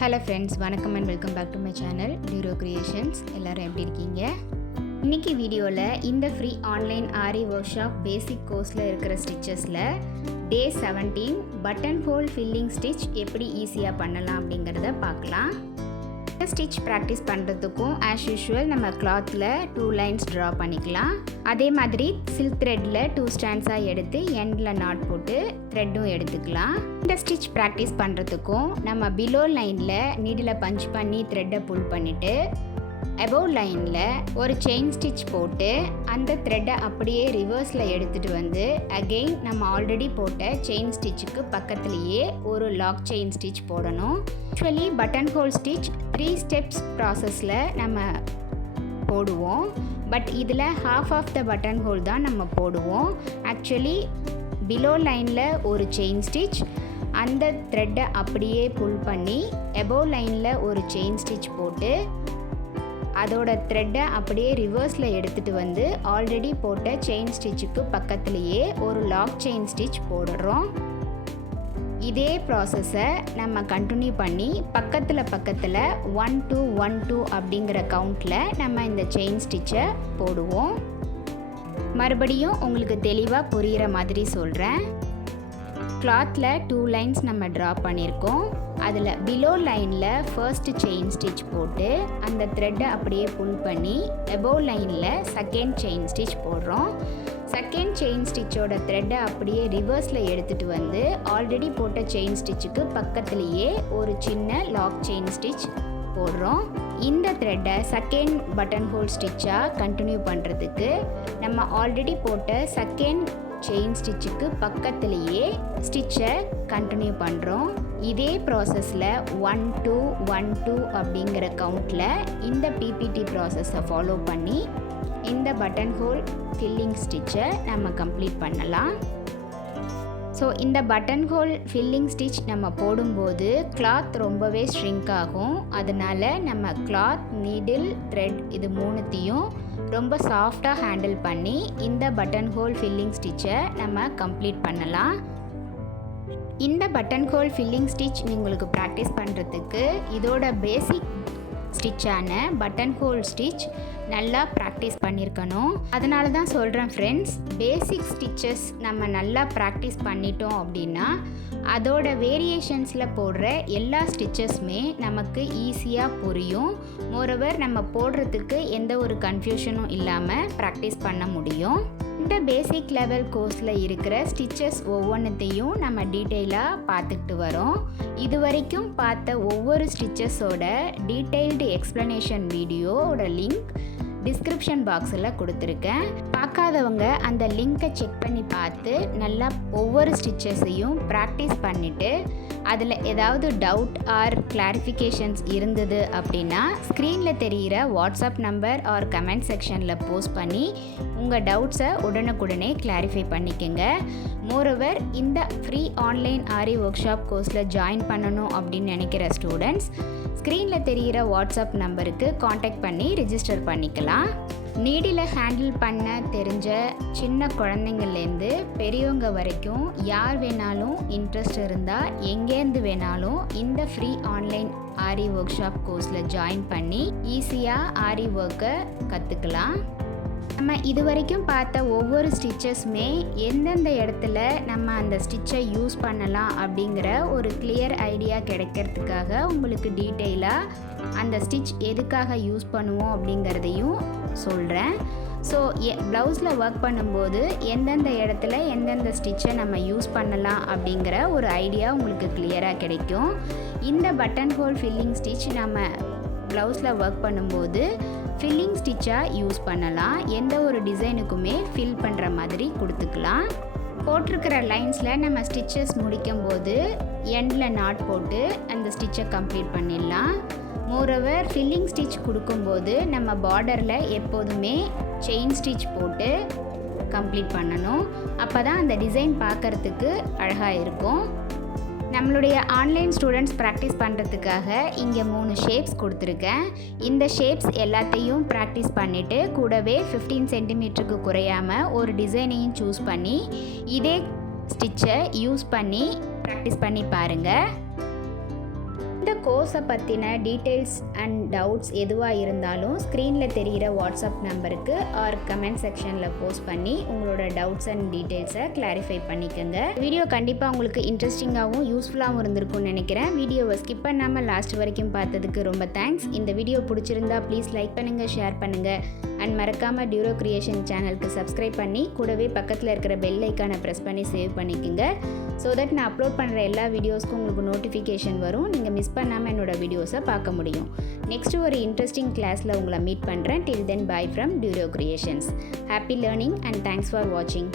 Hello friends, வணக்கம் and welcome back to my channel Duro Creations. எல்லோரும் எப்படி இருக்கீங்க? இன்றைக்கி வீடியோவில் இந்த free online aari workshop basic கோர்ஸில் இருக்கிற ஸ்டிச்சஸில் day 17 button hole filling stitch எப்படி ஈஸியாக பண்ணலாம் அப்படிங்கிறத பார்க்கலாம். ஸ்டிச் ப்ராக்டிஸ் பண்ணுறதுக்கும் ஆஸ் யூஷுவல் நம்ம கிளாத்தில் 2 லைன்ஸ் ட்ரா பண்ணிக்கலாம். அதே மாதிரி சில்க் த்ரெட்டில் 2 ஸ்டாண்ட்ஸாக எடுத்து எண்டில் நாட் போட்டு த்ரெட்டும் எடுத்துக்கலாம். இந்த ஸ்டிச் ப்ராக்டிஸ் பண்ணுறதுக்கும் நம்ம பிலோ லைனில் நீடில் பஞ்ச் பண்ணி த்ரெட்டை புல் பண்ணிவிட்டு அபவ் லைனில் ஒரு செயின் ஸ்டிச் போட்டு அந்த த்ரெட்டை அப்படியே ரிவர்ஸில் எடுத்துகிட்டு வந்து அகெயின் நம்ம ஆல்ரெடி போட்ட செயின் ஸ்டிச்சுக்கு பக்கத்துலேயே ஒரு லாக் செயின் ஸ்டிச் போடணும். Actually button hole stitch 3 steps ப்ராசஸில் நம்ம போடுவோம். பட் இதில் half of the button hole தான் நம்ம போடுவோம். ஆக்சுவலி பிலோ லைனில் ஒரு செயின் ஸ்டிச், அந்த த்ரெட்டை அப்படியே புல் பண்ணி அபவ் லைனில் ஒரு செயின் ஸ்டிச் போட்டு அதோட த்ரெட்டை அப்படியே ரிவர்ஸில் எடுத்துகிட்டு வந்து ஆல்ரெடி போட்ட செயின் ஸ்டிச்சுக்கு பக்கத்துலேயே ஒரு லாக் செயின் ஸ்டிச் போடுறோம். இதே ப்ராசஸை நம்ம கண்டினியூ பண்ணி பக்கத்தில் 1 2 1 2 அப்படிங்கிற கவுண்டில் நம்ம இந்த செயின் ஸ்டிச்சை போடுவோம். மறுபடியும் உங்களுக்கு தெளிவாக புரிகிற மாதிரி சொல்கிறேன். கிளாத்தில் 2 லைன்ஸ் நம்ம ட்ரா பண்ணியிருக்கோம். அதில் பிலோ லைனில் ஃபர்ஸ்ட் செயின் ஸ்டிச் போட்டு அந்த த்ரெட்டை அப்படியே புல் பண்ணி அபவ் லைனில் செகண்ட் செயின் ஸ்டிச் போடுறோம். செகண்ட் செயின் ஸ்டிச்சோட த்ரெட்டை அப்படியே ரிவர்ஸில் எடுத்துகிட்டு வந்து ஆல்ரெடி போட்ட செயின் ஸ்டிச்சுக்கு பக்கத்துலேயே ஒரு சின்ன லாக் செயின் ஸ்டிச் போடுறோம். இந்த த்ரெட்டை செகண்ட் பட்டன் ஹோல் ஸ்டிச்சாக கண்டினியூ பண்ணுறதுக்கு நம்ம ஆல்ரெடி போட்ட செகண்ட் செயின் ஸ்டிச்சுக்கு பக்கத்துலேயே ஸ்டிச்சை கண்டினியூ பண்ணுறோம். இதே ப்ராசஸில் 1 2 1 2 அப்படிங்கிற கவுண்டில் இந்த பிபிடி ப்ராசஸை ஃபாலோ பண்ணி இந்த பட்டன் ஹோல் ஃபில்லிங் ஸ்டிச்சை நம்ம கம்ப்ளீட் பண்ணலாம். ஸோ இந்த பட்டன் ஹோல் ஃபில்லிங் ஸ்டிச் நம்ம போடும்போது கிளாத் ரொம்பவே ஸ்ட்ரிங்க் ஆகும். அதனால் நம்ம கிளாத், நீடில், த்ரெட் இது மூணுத்தையும் ரொம்ப சாஃப்டாக ஹேண்டில் பண்ணி இந்த பட்டன் ஹோல் ஃபில்லிங் ஸ்டிச்சை நம்ம கம்ப்ளீட் பண்ணலாம். இந்த பட்டன் ஹோல் ஃபில்லிங் ஸ்டிச் உங்களுக்கு ப்ராக்டிஸ் பண்ணுறதுக்கு இதோட பேசிக் ஸ்டிச்சான பட்டன் ஹோல் ஸ்டிச் நல்லா ப்ராக்டிஸ் பண்ணியிருக்கணும். அதனால தான் சொல்கிறேன் ஃப்ரெண்ட்ஸ், பேசிக் ஸ்டிச்சஸ் நம்ம நல்லா ப்ராக்டிஸ் பண்ணிட்டோம் அப்படின்னா அதோட வேரியேஷன்ஸில் போடுற எல்லா ஸ்டிச்சஸுமே நமக்கு ஈஸியாக புரியும். மோரோவர் நம்ம போடுறதுக்கு எந்த ஒரு கன்ஃபியூஷனும் இல்லாமல் ப்ராக்டிஸ் பண்ண முடியும். இந்த பேசிக் லெவல் கோர்ஸில் இருக்கிற ஸ்டிச்சஸ் ஒவ்வொன்றத்தையும் நம்ம டீட்டெயிலாக பார்த்துக்கிட்டு வரோம். இது வரைக்கும் பார்த்த ஒவ்வொரு ஸ்டிச்சஸோட டீட்டெயில்டு எக்ஸ்ப்ளனேஷன் வீடியோவோட லிங்க் டிஸ்கிரிப்ஷன் பாக்ஸில் கொடுத்துருக்கேன். பார்க்காதவங்க அந்த லிங்க்கை செக் பண்ணி பார்த்து நல்லா ஒவ்வொரு ஸ்டிச்சஸையும் ப்ராக்டிஸ் பண்ணிவிட்டு அதில் ஏதாவது டவுட் ஆர் கிளாரிஃபிகேஷன்ஸ் இருந்தது அப்படின்னா ஸ்க்ரீனில் தெரிகிற வாட்ஸ்அப் நம்பர் ஆர் கமெண்ட் செக்ஷனில் போஸ்ட் பண்ணி உங்கள் டவுட்ஸை உடனுக்குடனே கிளாரிஃபை பண்ணிக்கோங்க. மோரோவர் இந்த free online aari work shop கோர்ஸில் ஜாயின் பண்ணணும் அப்படின்னு நினைக்கிற ஸ்டூடெண்ட்ஸ் ஸ்க்ரீனில் தெரிகிற வாட்ஸ்அப் நம்பருக்கு காண்டாக்ட் பண்ணி ரிஜிஸ்டர் பண்ணிக்கலாம். நீடில் ஹேண்டில் பண்ண தெரிஞ்ச சின்ன குழந்தைங்கள்லேருந்து பெரியவங்க வரைக்கும் யார் வேணாலும் இன்ட்ரெஸ்ட் இருந்தால் எங்கேருந்து வேணாலும் இந்த free online aari work shop கோர்ஸில் ஜாயின் பண்ணி ஈஸியாக ஆரி ஒர்க்கை கற்றுக்கலாம். நம்ம இது வரைக்கும் பார்த்த ஒவ்வொரு ஸ்டிச்சஸுமே எந்தெந்த இடத்துல நம்ம அந்த ஸ்டிச்சை யூஸ் பண்ணலாம் அப்படிங்கிற ஒரு கிளியர் ஐடியா கிடைக்கிறதுக்காக உங்களுக்கு டீட்டெயிலாக அந்த ஸ்டிச் எதுக்காக யூஸ் பண்ணுவோம் அப்படிங்கிறதையும் சொல்கிறேன். ஸோ ப்ளவுஸில் ஒர்க் பண்ணும்போது எந்தெந்த இடத்துல எந்தெந்த ஸ்டிச்சை நம்ம யூஸ் பண்ணலாம் அப்படிங்கிற ஒரு ஐடியா உங்களுக்கு கிளியராக கிடைக்கும். இந்த பட்டன் ஹோல் ஃபில்லிங் ஸ்டிச் நம்ம ப்ளவுஸில் ஒர்க் பண்ணும்போது ஃபில்லிங் ஸ்டிச்சாக யூஸ் பண்ணலாம். எந்த ஒரு டிசைனுக்குமே ஃபில் பண்ணுற மாதிரி கொடுத்துக்கலாம். போட்டிருக்கிற லைன்ஸில் நம்ம ஸ்டிச்சஸ் முடிக்கும்போது எண்டில் நாட் போட்டு அந்த ஸ்டிச்சை கம்ப்ளீட் பண்ணிடலாம். மோரோவர் ஃபில்லிங் ஸ்டிச் கொடுக்கும்போது நம்ம பார்டரில் எப்போதுமே செயின் ஸ்டிச் போட்டு கம்ப்ளீட் பண்ணணும். அப்போ தான் அந்த டிசைன் பார்க்குறதுக்கு அழகாக இருக்கும். நம்மளுடைய ஆன்லைன் ஸ்டூடெண்ட்ஸ் ப்ராக்டிஸ் பண்ணுறதுக்காக இங்கே 3 ஷேப்ஸ் கொடுத்துருக்கேன். இந்த ஷேப்ஸ் எல்லாத்தையும் ப்ராக்டிஸ் பண்ணிவிட்டு கூடவே 15 சென்டிமீட்டருக்கு குறையாமல் ஒரு டிசைனையும் சூஸ் பண்ணி இதே ஸ்டிச்சை யூஸ் பண்ணி ப்ராக்டிஸ் பண்ணி பாருங்கள். இந்த கோர்ஸை பற்றின டீட்டெயில்ஸ் அண்ட் டவுட்ஸ் எதுவாக இருந்தாலும் ஸ்க்ரீனில் தெரிகிற வாட்ஸ்அப் நம்பருக்கு ஆர் கமெண்ட் செக்ஷனில் போஸ்ட் பண்ணி உங்களோட டவுட்ஸ் அண்ட் டீட்டெயில்ஸை கிளாரிஃபை பண்ணிக்கோங்க. வீடியோ கண்டிப்பாக உங்களுக்கு இன்ட்ரெஸ்டிங்காகவும் யூஸ்ஃபுல்லாகவும் இருந்திருக்கும்னு நினைக்கிறேன். வீடியோவை ஸ்கிப் பண்ணாமல் லாஸ்ட் வரைக்கும் பார்த்ததுக்கு ரொம்ப தேங்க்ஸ். இந்த வீடியோ பிடிச்சிருந்தா ப்ளீஸ் லைக் பண்ணுங்கள், ஷேர் பண்ணுங்கள் அண்ட் மறக்காமல் டியூரோ கிரியேஷன் சேனலுக்கு சப்ஸ்கிரைப் பண்ணி கூடவே பக்கத்தில் இருக்கிற பெல் ஐக்கானை ப்ரெஸ் பண்ணி சேவ் பண்ணிக்கோங்க. ஸோ தட் நான் அப்லோட் பண்ணுற எல்லா வீடியோஸ்க்கும் உங்களுக்கு நோட்டிஃபிகேஷன் வரும். நீங்கள் மிஸ் பண்ணாமல் என்னோடய வீடியோஸை பார்க்க முடியும். நெக்ஸ்ட்டு ஒரு இன்ட்ரெஸ்டிங் கிளாஸில் உங்களை மீட் பண்ணுறேன். டில் தென் பை ஃப்ரம் டியூரோ creations. Happy learning and thanks for வாட்சிங்.